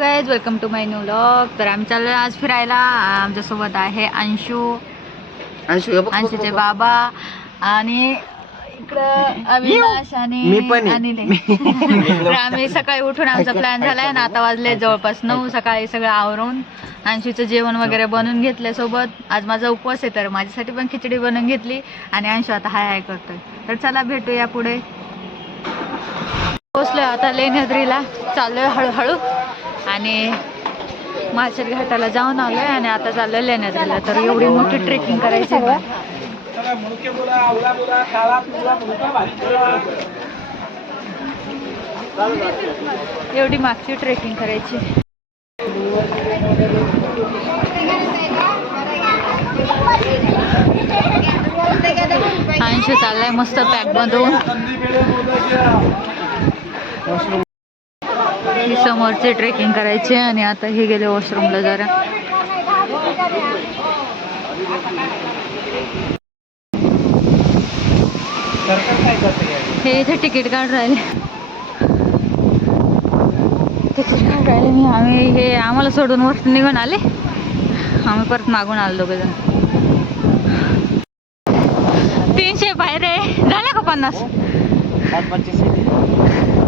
Guys welcome to my new vlog तर आम्ही चाललोय आज फिरायला. आमच्यासोबत आहे अंशू. अंशू हे अंशूचे. बाबा आणि इकडं अविनाश आणि. अनिल. तर आम्ही सकाळी उठून आमचा प्लॅन झालाय ना आता वाजले जवळपास नऊ. सकाळी सगळं आवरून अंशूचं जेवण वगैरे बनवून घेतलंय सोबत. आज माझा उपवास आहे तर माझ्यासाठी पण खिचडी बनवून घेतली आणि अंशू आता हाय हाय करतोय. तर चला भेटूया पुढे. पोचलोय आता लेण्याद्रीला. चाललोय हळूहळू. आणि माळशेर घाटाला जाऊन आलोय आणि आता चाललोय लेण्याद्रीला तर एवढी मोठी ट्रेकिंग करायची आहे. एवढी मागची ट्रेकिंग करायची. अंशू चाललाय मस्त पॅक बनवून ही समोरचे ट्रेकिंग करायचे आणि आता हे गेले वॉशरूमला जरा. हे इथे तिकीट काढ राहिले. तिकीट काढ राहिले मी. आम्ही हे आम्हाला सोडून वर निघून आले. आम्ही परत मागून आलो दोघेजण. तीनशे पायरे झाले का पन्नास?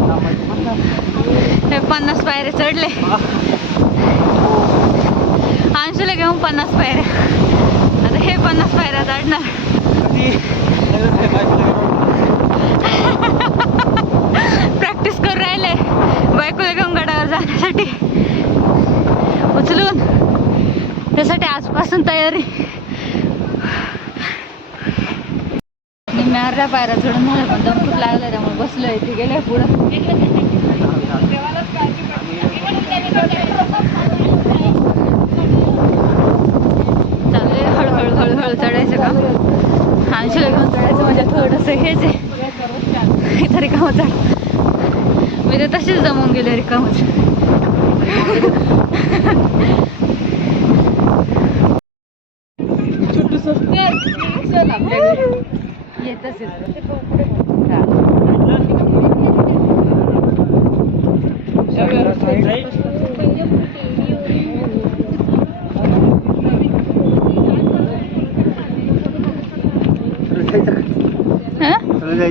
हे पन्नास पायरे चढले. आंशुले घेऊन पन्नास पायऱ्या. आता हे पन्नास पायऱ्या चढणार. प्रॅक्टिस करून राहिले. बायकोला घेऊन गडावर जाण्यासाठी. उचलून. त्यासाठी आजपासून तयारी. मी अर्ध्या पायऱ्या चढून झालं पण दम खूप लागला त्यामुळे बसलो इथे गेले पुढं. चालू हळूहळू हळूहळू चढायचं का घेऊन चढायचं म्हणजे थोडंसं हेच आहे. इथं रिकामं चढ मी तर तशीच जमून गेले रिकामच. येतच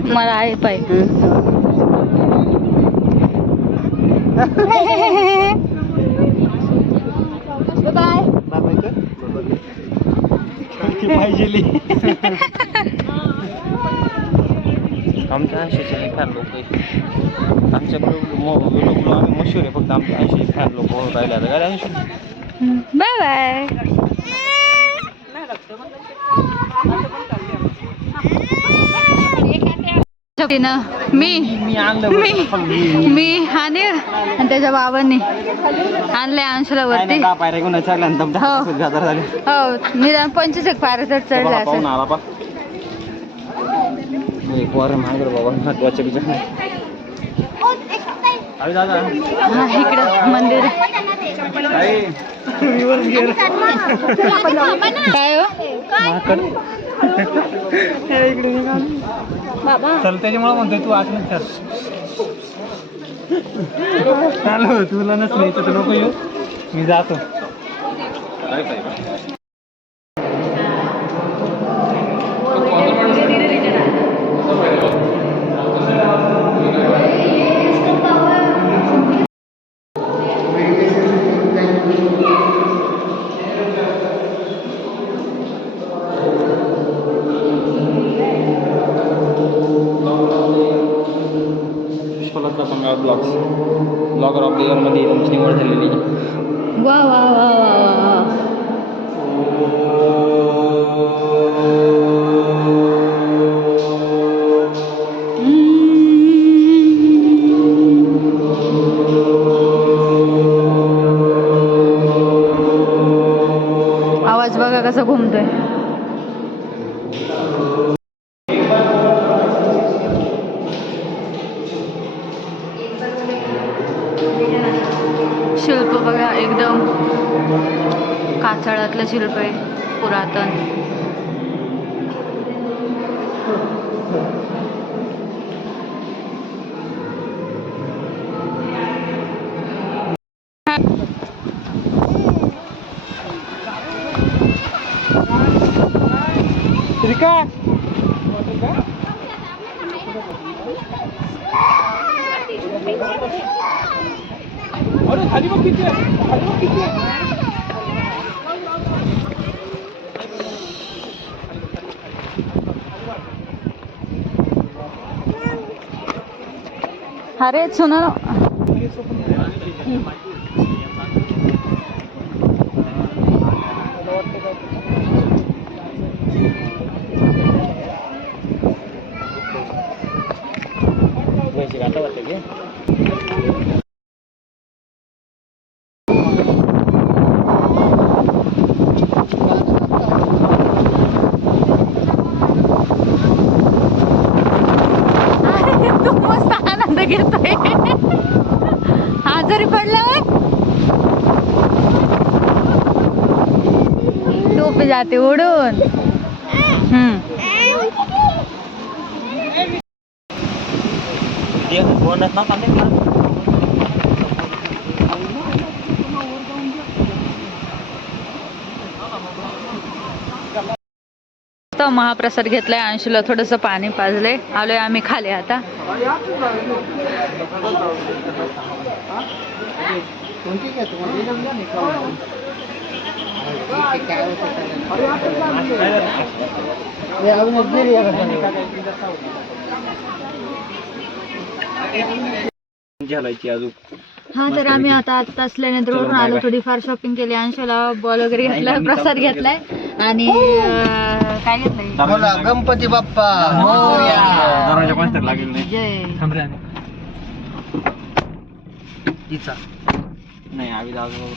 मला आहे पाहिजे बाय आमच्या ऐंशीचे हे फॅन लोक. आमच्या लोक आम्ही मशहूर आहे फक्त आमच्या ऐंशी फॅन लोक राहिले आता. काय ऐंशी? बाय बाय मी मी आणलं मी मी आणि आणि त्याच्या बाबांनी आणले अंशूला वरती. हो. हो. निदान पंचवीस एक पायऱ्या चढले असेल. पा पोरं मागे बाबा महत्त्वाचे बिचार अरे दादा. हा इकडं मंदिर. काय हो? चल त्याच्यामुळे म्हणतोय तू आठवण चल. चालू तुला नसलं तर नको येऊ. मी जातो. Pushpalata Bangal blogs blogger of the इयरमध्ये तुमची निवड झालेली वा वा वा वा वा आवाज बघा कसा घुमतोय kita survei Puratan. Rika Ada tadi mau kicir, tadi mau kicir. अरे तू मस्त आनंद घेतोय. आजारी पडल्यावर टोपी जाते उडून. हम्म. ते बोनस ना चालते का तो महाप्रसाद घेतलाय. अंशूला थोडस पाणी पाजलंय. आलोय आम्ही खाली आता. घालायची अजून? हा तर आम्ही आता आता असल्यानंतर आलो थोडीफार शॉपिंग केली. अंशूला बॉल वगैरे घेतलाय प्रसाद घेतलाय. आणि अं, काय घेतलंय बोला गणपती बाप्पा. दरवाजा कोणतर लागेल नाही. जय. तिचा नाही आम्ही जाऊ.